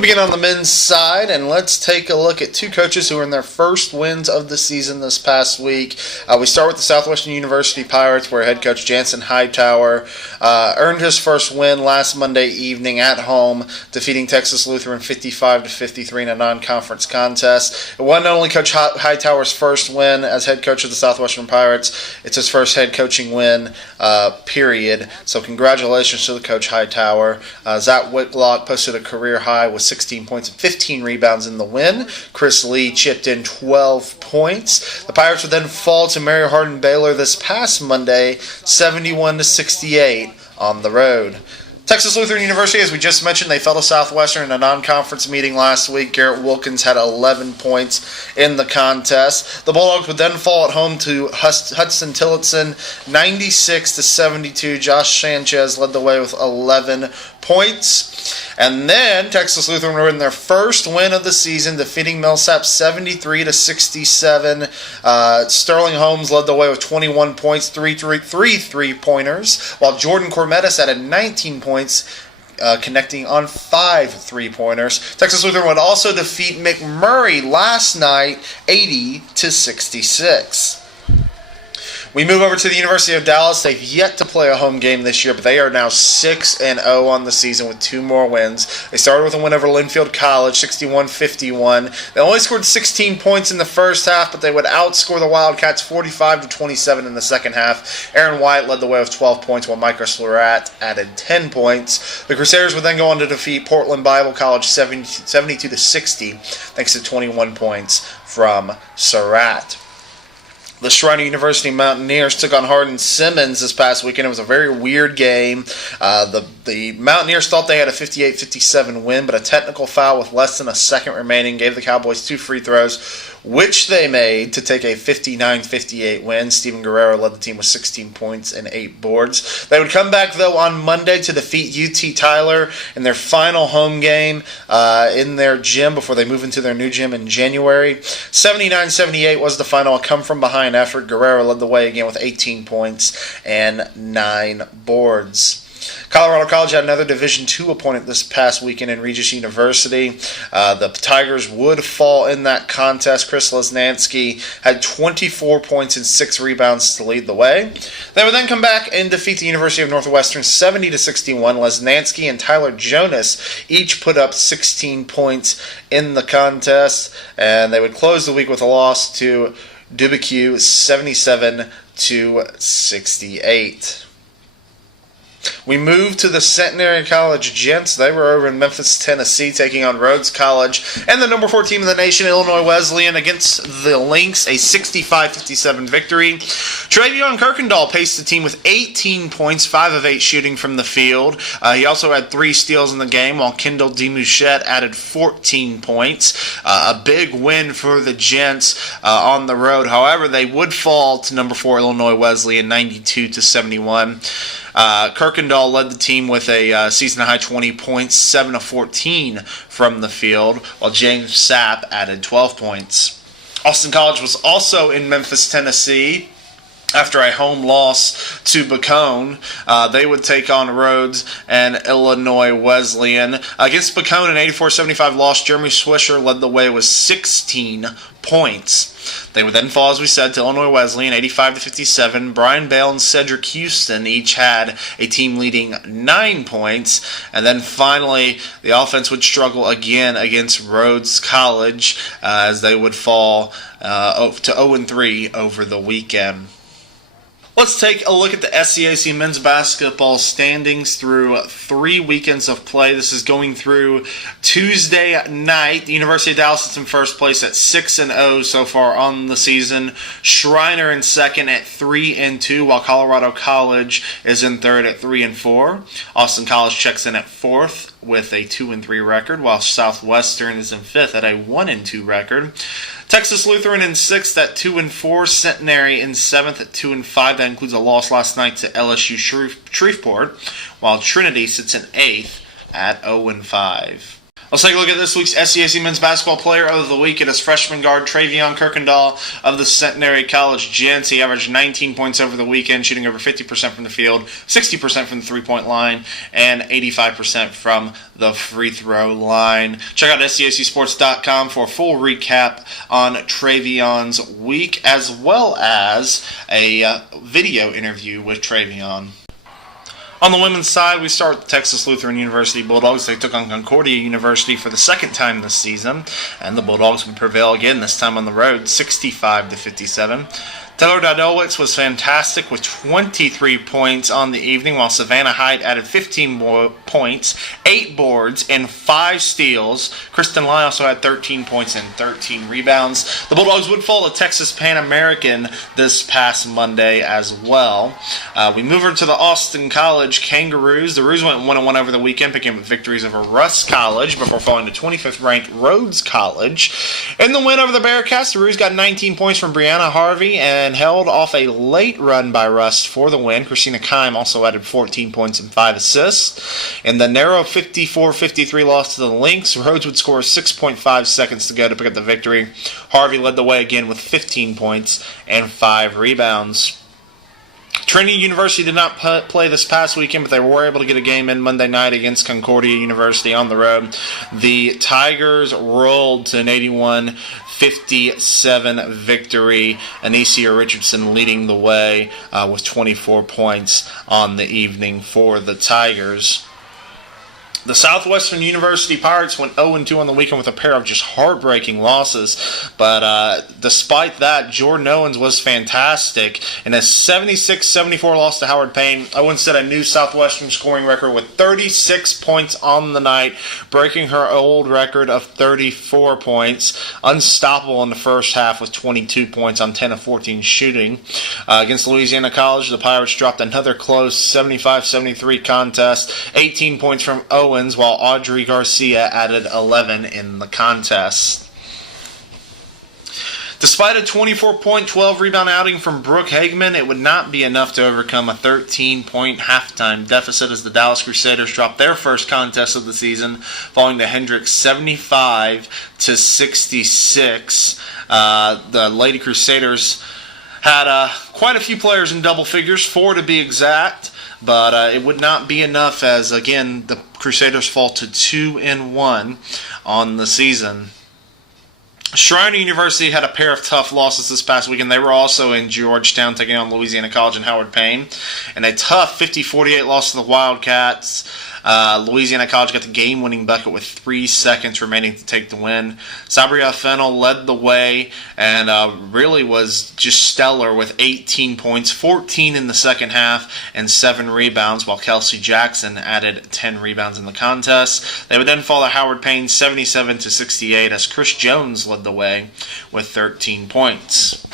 We begin on the men's side, and let's take a look at two coaches who are in their first wins of the season this past week. We start with the Southwestern University Pirates, where head coach Jansen Hightower earned his first win last Monday evening at home, defeating Texas Lutheran 55-53 in a non-conference contest. It wasn't only Coach Hightower's first win as head coach of the Southwestern Pirates, it's his first head coaching win, period. So congratulations to the Coach Hightower. Zach Whitlock posted a career high with 16 points and 15 rebounds in the win. Chris Lee chipped in 12 points. The Pirates would then fall to Mary Hardin Baylor this past Monday, 71-68 on the road. Texas Lutheran University, as we just mentioned, they fell to Southwestern in a non-conference meeting last week. Garrett Wilkins had 11 points in the contest. The Bulldogs would then fall at home to Hudson Tillotson, 96-72. Josh Sanchez led the way with 11 points. And then Texas Lutheran were in their first win of the season, defeating Millsap 73-67. Sterling Holmes led the way with 21 points, three three-pointers, while Jordan Cormetis added 19 points, connecting on 5 three-pointers. Texas Lutheran would also defeat McMurray last night, 80-66. We move over to the University of Dallas. They've yet to play a home game this year, but they are now 6-0 on the season with 2 more wins. They started with a win over Linfield College, 61-51. They only scored 16 points in the first half, but they would outscore the Wildcats 45-27 in the second half. Aaron White led the way with 12 points, while Micah Surratt added 10 points. The Crusaders would then go on to defeat Portland Bible College 72-60, thanks to 21 points from Surratt. The Shriner University Mountaineers took on Hardin-Simmons this past weekend. It was a very weird game. The Mountaineers thought they had a 58-57 win, but a technical foul with less than a second remaining gave the Cowboys 2 free throws, which they made to take a 59-58 win. Steven Guerrero led the team with 16 points and 8 boards. They would come back, though, on Monday to defeat UT Tyler in their final home game in their gym before they move into their new gym in January. 79-78 was the final, a come-from-behind effort. Guerrero led the way again with 18 points and 9 boards. Colorado College had another Division II opponent this past weekend in Regis University. The Tigers would fall in that contest. Chris Lesnansky had 24 points and 6 rebounds to lead the way. They would then come back and defeat the University of Northwestern 70-61. Lesnansky and Tyler Jonas each put up 16 points in the contest, and they would close the week with a loss to Dubuque 77-68. We move to the Centenary College Gents. They were over in Memphis, Tennessee, taking on Rhodes College and the number 4 team in the nation, Illinois Wesleyan, against the Lynx, a 65-57 victory. Travion Kirkendall paced the team with 18 points, 5 of 8 shooting from the field. He also had 3 steals in the game, while Kendall DeMouchette added 14 points. A big win for the Gents on the road. However, they would fall to number 4 Illinois Wesleyan, 92-71. Kirkendall led the team with a season-high 20 points, 7 of 14 from the field, while James Sapp added 12 points. Austin College was also in Memphis, Tennessee, after a home loss to Bacone. They would take on Rhodes and Illinois Wesleyan. Against Bacone, an 84-75 loss, Jeremy Swisher led the way with 16 points. They would then fall, as we said, to Illinois Wesleyan, 85-57. Brian Bale and Cedric Houston each had a team-leading 9 points. And then finally, the offense would struggle again against Rhodes College as they would fall to 0-3 over the weekend. Let's take a look at the SCAC men's basketball standings through 3 weekends of play. This is going through Tuesday night. The University of Dallas is in first place at 6-0 so far on the season. Shriner in second at 3-2, while Colorado College is in third at 3-4. Austin College checks in at fourth with a 2-3 record, while Southwestern is in fifth at a 1-2 record. Texas Lutheran in 6th at 2-4. Centenary in 7th at 2-5. That includes a loss last night to LSU Shreveport, while Trinity sits in 8th at 0-5. Let's take a look at this week's SCAC Men's Basketball Player of the Week. It is freshman guard Travion Kirkendall of the Centenary College Gents. He averaged 19 points over the weekend, shooting over 50% from the field, 60% from the three-point line, and 85% from the free throw line. Check out SCACsports.com for a full recap on Travion's week, as well as a video interview with Travion. On the women's side, we start with the Texas Lutheran University Bulldogs. They took on Concordia University for the second time this season, and the Bulldogs would prevail again, this time on the road, 65-57. Taylor Dodowicz was fantastic with 23 points on the evening, while Savannah Height added 15 points, 8 boards, and 5 steals. Kristen Lai also had 13 points and 13 rebounds. The Bulldogs would fall to Texas Pan American this past Monday as well. We move over to the Austin College Kangaroos. The Roos went 1-1 over the weekend, picking up victories over Russ College before falling to 25th ranked Rhodes College. In the win over the Bearcats, the Roos got 19 points from Brianna Harvey and held off a late run by Rust for the win. Christina Kime also added 14 points and 5 assists. In the narrow 54-53 loss to the Lynx, Rhodes would score 6.5 seconds to go to pick up the victory. Harvey led the way again with 15 points and 5 rebounds. Trinity University did not play this past weekend, but they were able to get a game in Monday night against Concordia University on the road. The Tigers rolled to an 81-57 victory. Anicia Richardson leading the way with 24 points on the evening for the Tigers. The Southwestern University Pirates went 0-2 on the weekend with a pair of just heartbreaking losses. But despite that, Jordan Owens was fantastic. In a 76-74 loss to Howard Payne, Owens set a new Southwestern scoring record with 36 points on the night, breaking her old record of 34 points. Unstoppable in the first half with 22 points on 10 of 14 shooting. Against Louisiana College, the Pirates dropped another close 75-73 contest, 18 points from Owens, while Audrey Garcia added 11 in the contest. Despite a 24-point, 12-rebound outing from Brooke Hagman, it would not be enough to overcome a 13-point halftime deficit as the Dallas Crusaders dropped their first contest of the season, falling to Hendricks 75-66. The Lady Crusaders had quite a few players in double figures, 4 to be exact. But it would not be enough as, again, the Crusaders fall to 2-1 on the season. Shriner University had a pair of tough losses this past weekend. They were also in Georgetown taking on Louisiana College and Howard Payne. And a tough 50-48 loss to the Wildcats. Louisiana College got the game-winning bucket with 3 seconds remaining to take the win. Sabria Fennell led the way and really was just stellar with 18 points, 14 in the second half, and 7 rebounds, while Kelsey Jackson added 10 rebounds in the contest. They would then fall to Howard Payne 77-68 as Chris Jones led the way with 13 points.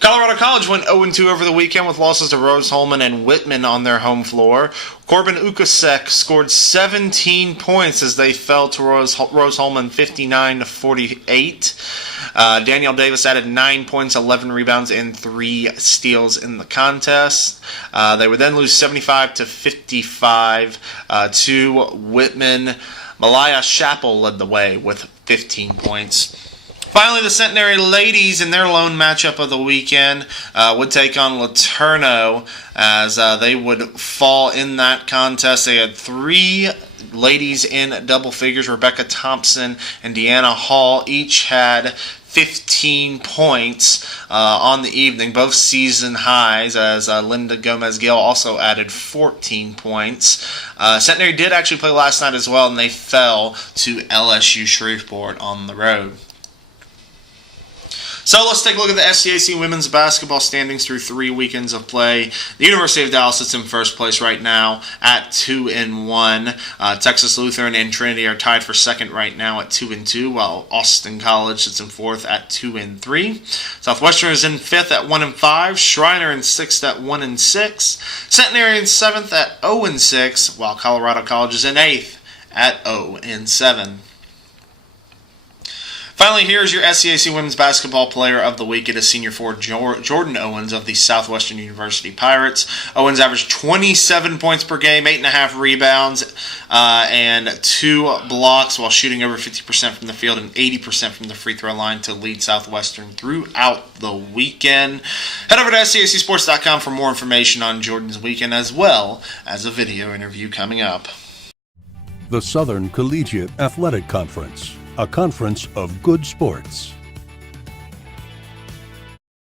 Colorado College went 0-2 over the weekend with losses to Rose-Hulman and Whitman on their home floor. Corbin Ukasek scored 17 points as they fell to Rose-Hulman 59-48. Danielle Davis added 9 points, 11 rebounds, and 3 steals in the contest. They would then lose 75-55 to Whitman. Malaya Chappell led the way with 15 points. Finally, the Centenary ladies in their lone matchup of the weekend would take on Laterno as they would fall in that contest. They had 3 ladies in double figures. Rebecca Thompson and Deanna Hall each had 15 points on the evening, both season highs, as Linda Gomez-Gill also added 14 points. Centenary did actually play last night as well, and they fell to LSU Shreveport on the road. So let's take a look at the SCAC women's basketball standings through 3 weekends of play. The University of Dallas sits in first place right now at 2-1. Texas Lutheran and Trinity are tied for second right now at 2-2, while Austin College sits in fourth at 2-3. Southwestern is in fifth at 1-5. Shriner in sixth at 1-6. Centenary in seventh at 0-6, while Colorado College is in eighth at 0-7. Finally, here's your SCAC Women's Basketball Player of the Week. It is senior forward Jordan Owens of the Southwestern University Pirates. Owens averaged 27 points per game, 8.5 rebounds, and 2 blocks while shooting over 50% from the field and 80% from the free throw line to lead Southwestern throughout the weekend. Head over to SCACsports.com for more information on Jordan's weekend, as well as a video interview coming up. The Southern Collegiate Athletic Conference, a conference of good sports.